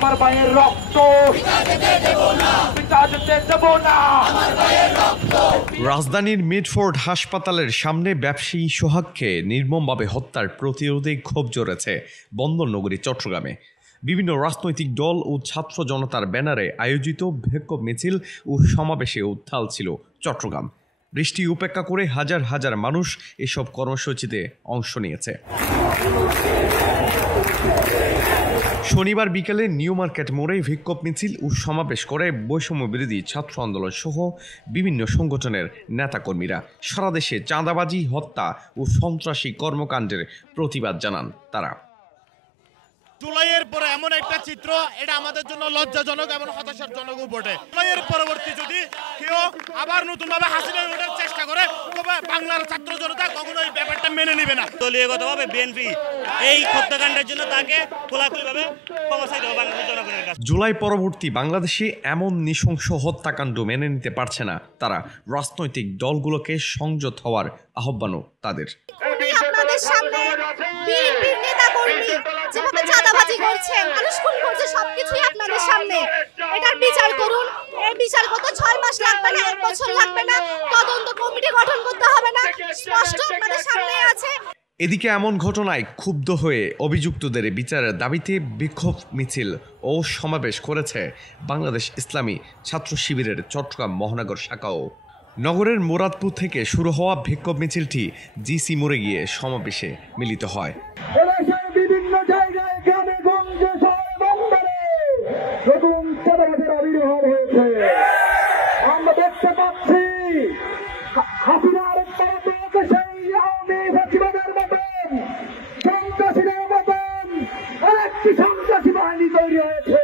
আমার ভাইয়ের রক্ত রাজধানীর মিডফোর্ড হাসপাতালের সামনে ব্যবসায়ী সোহাগকে নির্মমভাবে হত্যার প্রতিরোধে ক্ষোভ জড়েছে বন্দরনগরী চট্টগ্রামে। বিভিন্ন রাজনৈতিক দল ও ছাত্র জনতার ব্যানারে আয়োজিত বিক্ষোভ মিছিল ও সমাবেশে উত্তাল ছিল চট্টগ্রাম। বৃষ্টি উপেক্ষা করে হাজার হাজার মানুষ এসব কর্মসূচিতে অংশ নিয়েছে। শনিবার বিকেলে নিউ মার্কেট মোড়ে বিক্ষোভ মিছিল ও সমাবেশ করে বৈষম্য বিরোধী ছাত্র আন্দোলন সহ বিভিন্ন সংগঠনের নেতাকর্মীরা সারা দেশে চাঁদাবাজি, হত্যা ও সন্ত্রাসী কর্মকাণ্ডের প্রতিবাদ জানান তারা। জুলাইয়ের পরে এমন একটা চিত্র, এটা আমাদের জন্য লজ্জাজনক এবং হতাশাজনক বটে। জুলাইয়ের পরবর্তী যদি কেউ আবার নতুনভাবে হাসিনা ওঠার চেষ্টা করে, তবে বাংলার ছাত্র জনতা কখনো এই ব্যাপারটা মেনে নেবে না। দলীয়গতভাবে বিএনপি এই হত্যাকাণ্ডের জন্য তাকে খোলাখুলিভাবে ক্ষমা চাইতে হবে বাংলাদেশের জনগণের কাছে। জুলাই পরবর্তী বাংলাদেশে এমন নৃশংস হত্যাকাণ্ড মেনে নিতে পারছে না তারা। রাজনৈতিক দলগুলোকে সংযত হওয়ার আহ্বানও তাদের। আপনাদের সামনে বিএনপির নেতাকর্মী যেভাবে চাঁদাবাজি করছে, মানুষ খুন করছে, সবকিছুই আপনাদের সামনে। এটার বিচার করুন। এই বিচার করতে 6 মাস লাগবে না, 1 বছর লাগবে না, তদন্ত কমিটি গঠন করতে হবে না, স্পষ্ট আপনাদের সামনে আছে। এদিকে এমন ঘটনায় ক্ষুব্ধ হয়ে অভিযুক্তদের বিচারের দাবিতে বিক্ষোভ মিছিল ও সমাবেশ করেছে বাংলাদেশ ইসলামী ছাত্র শিবিরের চট্টগ্রাম মহানগর শাখাও। নগরের মুরাদপুর থেকে শুরু হওয়া বিক্ষোভ মিছিলটি জিসি মোড়ে গিয়ে সমাবেশে মিলিত হয়। বিভিন্ন জায়গায় গ্রামে গঞ্জে শহরে বন্দরে নতুন চাঁদাবাজের আবির্ভাব হয়েছে। আমরা দেখতে পাচ্ছি হাসিনার পরবর্তী সেই আওয়ামী ফ্যাসিবাদের মতন সন্ত্রাসীদের মতন আরেকটি সন্ত্রাসী বাহিনী তৈরি হয়েছে।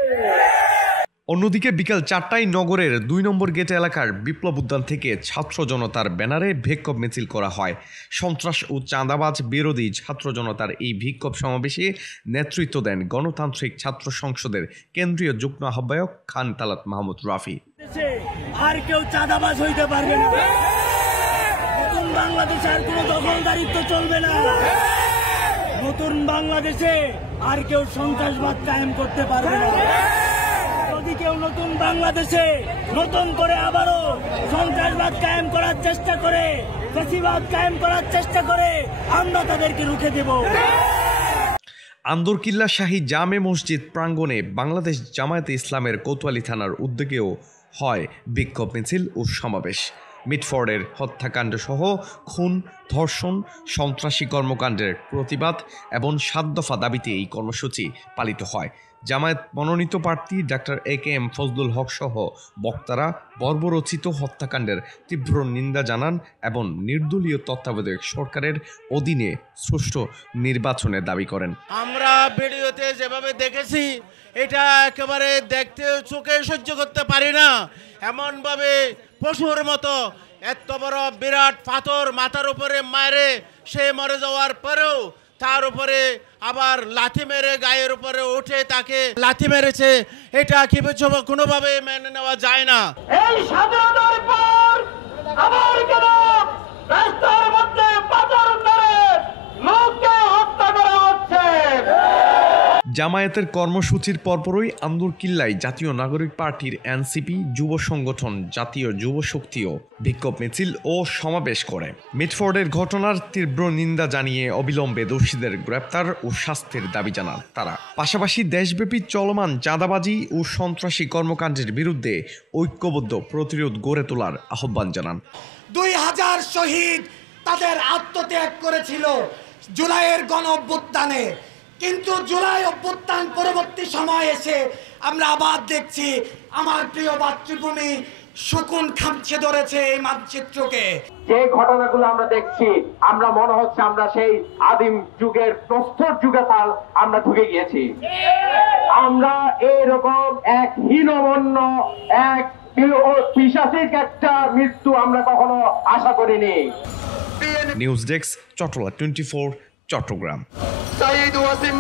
অন্যদিকে বিকেল 4টায় নগরের 2 নম্বর গেট এলাকার বিপ্লব উদ্যান থেকে ছাত্র জনতার ব্যানারে বিক্ষোভ মিছিল করা হয়। সন্ত্রাস ও চাঁদাবাজ বিরোধী ছাত্র জনতার এই বিক্ষোভ সমাবেশে নেতৃত্ব দেন গণতান্ত্রিক ছাত্র সংসদের কেন্দ্রীয় যুগ্ম আহ্বায়ক খান তালাত মাহমুদ রাফি। আর কেউ চাঁদাবাজ হইতে পারবে না, নতুন বাংলাদেশে আর কোনো দখলদারিত্ব চলবে না, নতুন বাংলাদেশে আর কেউ সন্ত্রাসবাদ কায়েম করতে পারবে না। যদি কেউ নতুন বাংলাদেশে নতুন করে আবারও সন্ত্রাসবাদ কায়েম করার চেষ্টা করে, ফ্যাসিবাদ কায়েম করার চেষ্টা করে, আমরা তাদেরকে রুখে দেব। আন্দরকিল্লা শাহী জামে মসজিদ প্রাঙ্গণে বাংলাদেশ জামায়াতে ইসলামের কোতোয়ালি থানার উদ্যোগেও হয় বিক্ষোভ মিছিল ও সমাবেশ। মিডফোর্ডের হত্যাকাণ্ড সহ খুন, ধর্ষণ, সন্ত্রাসী কর্মকাণ্ডের প্রতিবাদ এবং 7 দফা দাবিতে এই কর্মসূচি পালিত হয়। জামায়াত মনোনীত প্রার্থী ডাক্তার AKM ফজলুল হক সহ বক্তারা বর্বরচিত হত্যাকাণ্ডের তীব্র নিন্দা জানান এবং নির্দলীয় তত্ত্বাবধায়ক সরকারের অধীনে সুষ্ঠু নির্বাচনের দাবি করেন। আমরা ভিডিওতে যেভাবে দেখেছি, এটা একেবারে দেখতে চোখে সহ্য করতে পারি না। এমনভাবে পশুর মতো এত বড় বিরাট পাথর মাথার উপরে মারে সে মরে যাওয়ার পরেও তার উপরে আবার লাথি মেরে গায়ের উপরে উঠে তাকে লাথি মেরেছে, এটা কি কোনোভাবে মেনে নেওয়া যায় না। এই স্বাধীনতার পর আবার কেন রাস্তার মধ্যে পাথর মেরে লোককে হত্যা করা হচ্ছে? জামায়াতের কর্মসূচির পরপরই আন্দরকিল্লায় জাতীয় নাগরিক পার্টির NCP যুব সংগঠন জাতীয় যুব শক্তিও বিক্ষোভ মিছিল ও সমাবেশ করে। মিডফোর্ডের ঘটনার তীব্র নিন্দা জানিয়ে অবিলম্বে দোষীদের গ্রেপ্তার ও শাস্তির দাবি জানান তারা। পাশাপাশি দেশব্যাপী চলমান চাঁদাবাজি ও সন্ত্রাসী কর্মকাণ্ডের বিরুদ্ধে ঐক্যবদ্ধ প্রতিরোধ গড়ে তোলার আহ্বান জানান। 2000 শহীদ তাদের আত্মত্যাগ করেছিল জুলাইয়ের গণঅভ্যুত্থানে, কিন্তু জুলাই অভ্যুত্থান পরবর্তী সময় এসে আমরা আবার দেখছি আমার প্রিয় মাতৃভূমি শকুন খামছে ধরেছে এই মানচিত্রকে। যে ঘটনাগুলো আমরা দেখছি, আমরা মনে হচ্ছে আমরা সেই আদিম যুগের প্রস্তর যুগে আমরা ঢুকে গিয়েছি। আমরা এরকম এক হীনমন্য এক পিশাচিক একটা মৃত্যু আমরা কখনো আশা করিনি। News desk, Chattogram 24 Chattogram. সাইদ ওয়াসিম